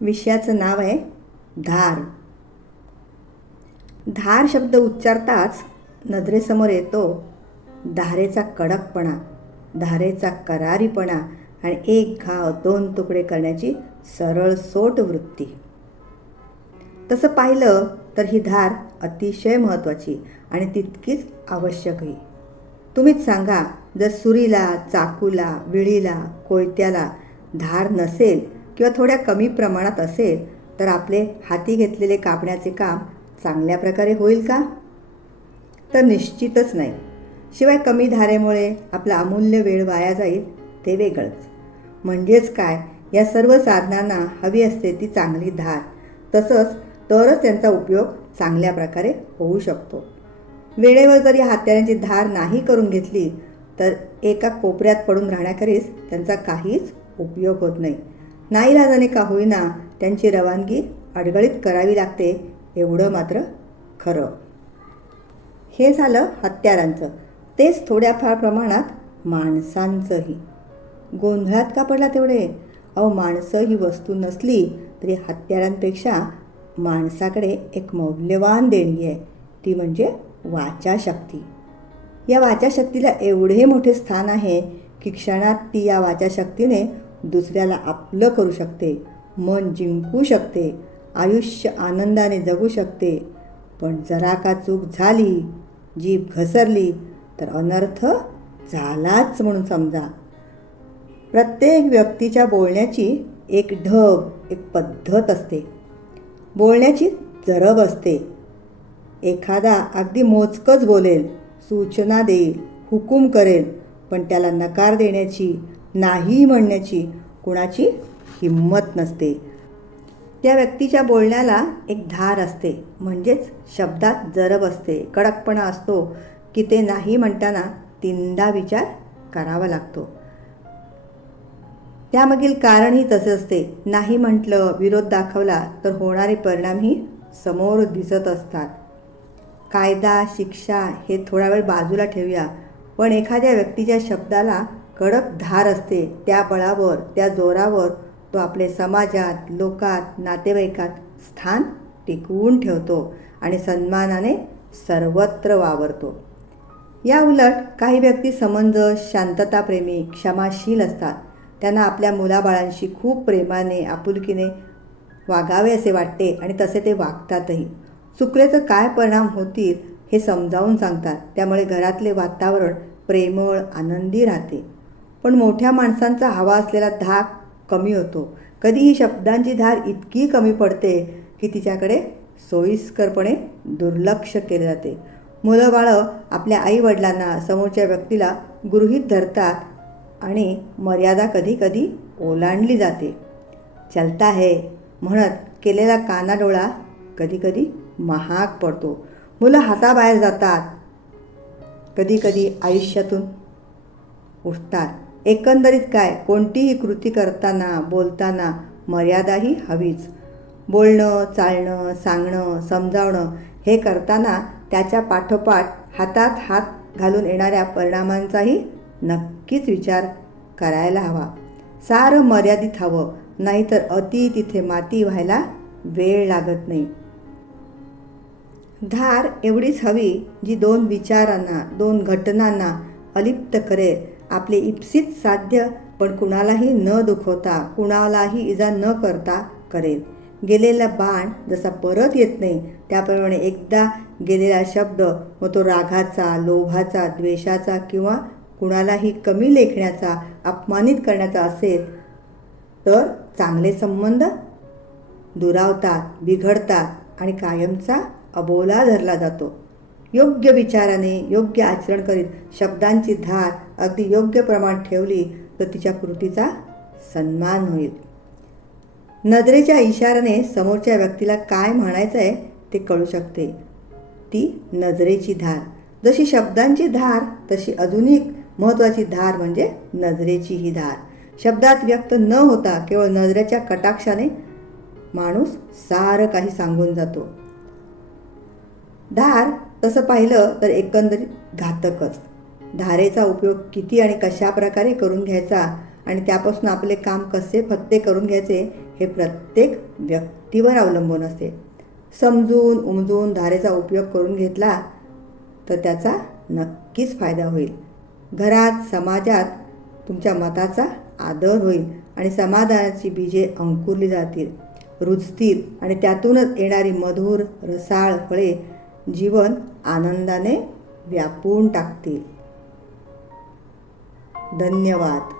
विषयाचं नाव आहे धार. धार शब्द उच्चारताच नजरेसमोर येतो धारेचा कडकपणा, धारेचा करारीपणा आणि एक घाव दोन तुकडे करण्याची सरळ सोट वृत्ती. तसं पाहिलं तर ही धार अतिशय महत्त्वाची आणि तितकीच आवश्यकही. तुम्हीच सांगा, जर सुरीला, चाकूला, विळीला, कोयत्याला धार नसेल किंवा थोड्या कमी प्रमाणात असेल तर आपले हाती घेतलेले कापण्याचे काम चांगल्या प्रकारे होईल का? तर निश्चितच नाही. शिवाय कमी धारेमुळे आपला अमूल्य वेळ वाया जाईल ते वेगळंच. म्हणजेच काय, या सर्व साधनांना हवी असते ती चांगली धार. तसंच तरच त्यांचा उपयोग चांगल्या प्रकारे होऊ शकतो. वेळेवर जर या हत्यारांची धार नाही करून घेतली तर एका कोपऱ्यात पडून राहण्याखेरीज त्यांचा काहीच उपयोग होत नाही. नाईलाजाने का होईना त्यांची रवानगी अडगळीत करावी लागते, एवढं मात्र खरं. हे झालं हत्यारांचं. तेच थोड्याफार प्रमाणात माणसांचंही. गोंधळात का पडला तेवढे? माणसं ही वस्तू नसली तरी हत्यारांपेक्षा माणसाकडे एक मौल्यवान देणगी आहे, ती म्हणजे वाचाशक्ती. या वाचाशक्तीला एवढे मोठे स्थान आहे की क्षणात ती या वाचाशक्तीने दुसऱ्याला आपलं करू शकते, मन जिंकू शकते, आयुष्य आनंदाने जगू शकते. पण जरा का चूक झाली, जीभ घसरली तर अनर्थ झालाच म्हणून समजा. प्रत्येक व्यक्तीच्या बोलण्याची एक ढब, एक पद्धत असते. बोलण्याची जरब असते. एखादा अगदी मोजकंच बोलेल, सूचना देईल, हुकूम करेल, पण त्याला नकार देण्याची, नाही म्हणण्याची कुणाची हिंमत नसते. त्या व्यक्तीच्या बोलण्याला एक धार असते, म्हणजेच शब्दात जरब असते, कडकपणा असतो की ते नाही म्हणताना तीनदा विचार करावा लागतो. त्यामागील कारणही तसे असते. नाही म्हटलं, विरोध दाखवला तर होणारे परिणामही समोर दिसत असतात. कायदा, शिक्षा हे थोडा वेळ बाजूला ठेवूया, पण एखाद्या व्यक्तीच्या शब्दाला कडक धार असते. त्या बळावर, त्या जोरावर तो आपले समाजात, लोकात, नातेवाईकात स्थान टिकवून ठेवतो आणि सन्मानाने सर्वत्र वावरतो. या उलट काही व्यक्ती समंजस, शांतताप्रेमी, क्षमाशील असतात. त्यांना आपल्या मुलाबाळांशी खूप प्रेमाने, आपुलकीने वागावे असे वाटते आणि तसे ते वागतातही. चुकले तर काय परिणाम होतील हे समजावून सांगतात. त्यामुळे घरातले वातावरण प्रेमळ, आनंदी राहते. पण मोठ्या माणसांचा हवा असलेला धाक कमी होतो. कधीही शब्दांची धार इतकी कमी पडते की तिच्याकडे सोयीस्करपणे दुर्लक्ष केले जाते. मुलं बाळं आपल्या आईवडिलांना, समोरच्या व्यक्तीला गृहीत धरतात आणि मर्यादा कधी कधी ओलांडली जाते. चलता है म्हणत केलेला कानाडोळा कधी कधी महाग पडतो. मुलं हाताबाहेर जातात, कधी कधी आयुष्यातून उठतात. एकंदरीत काय, कोणतीही कृती करताना, बोलताना मर्यादाही हवीच. बोलणं, चालणं, सांगणं, समजावणं हे करताना त्याच्या पाठोपाठ हातात हात घालून येणाऱ्या परिणामांचाही नक्कीच विचार करायला हवा. सारं मर्यादित हवं, नाहीतर अति तिथे माती व्हायला वेळ लागत नाही. धार एवढीच हवी जी दोन विचारांना, दोन घटनांना अलिप्त करेल. आपले इप्सित साध्य पण कुणालाही न दुखवता, कुणालाही इजा न करता करेल. गेलेला बाण जसा परत येत नाही त्याप्रमाणे एकदा गेलेला शब्द, मग तो रागाचा, लोभाचा, द्वेषाचा किंवा कुणालाही कमी लेखण्याचा, अपमानित करण्याचा असेल तर चांगले संबंध दुरावतात, बिघडतात आणि कायमचा अबोला धरला जातो. योग्य विचाराने, योग्य आचरण करीत शब्दांची धार अगदी योग्य प्रमाण ठेवली तर तिच्या कृतीचा सन्मान होईल. नजरेच्या इशाऱ्याने समोरच्या व्यक्तीला काय म्हणायचं आहे ते कळू शकते. ती नजरेची धार. जशी शब्दांची धार तशी अजूनही महत्त्वाची धार म्हणजे नजरेची ही धार. शब्दात व्यक्त न होता केवळ नजरेच्या कटाक्षाने माणूस सारं काही सांगून जातो. धार तसं पाहिलं तर एकंदरीत घातकच. धारेचा उपयोग किती आणि कशा प्रकारे करून घ्यायचा आणि त्यापासून आपले काम कसे फत्ते करून घ्यायचे हे प्रत्येक व्यक्तीवर अवलंबून असते. समजून उमजून धारेचा उपयोग करून घेतला तर त्याचा नक्कीच फायदा होईल. घरात समाजात तुमच्या मताचा आदर होईल आणि समाधानाची बीजे अंकुरली जातील, रुजतील आणि त्यातूनच येणारी मधुर रसाळ फळे जीवन आनंदाने व्यापून टाकतील. धन्यवाद.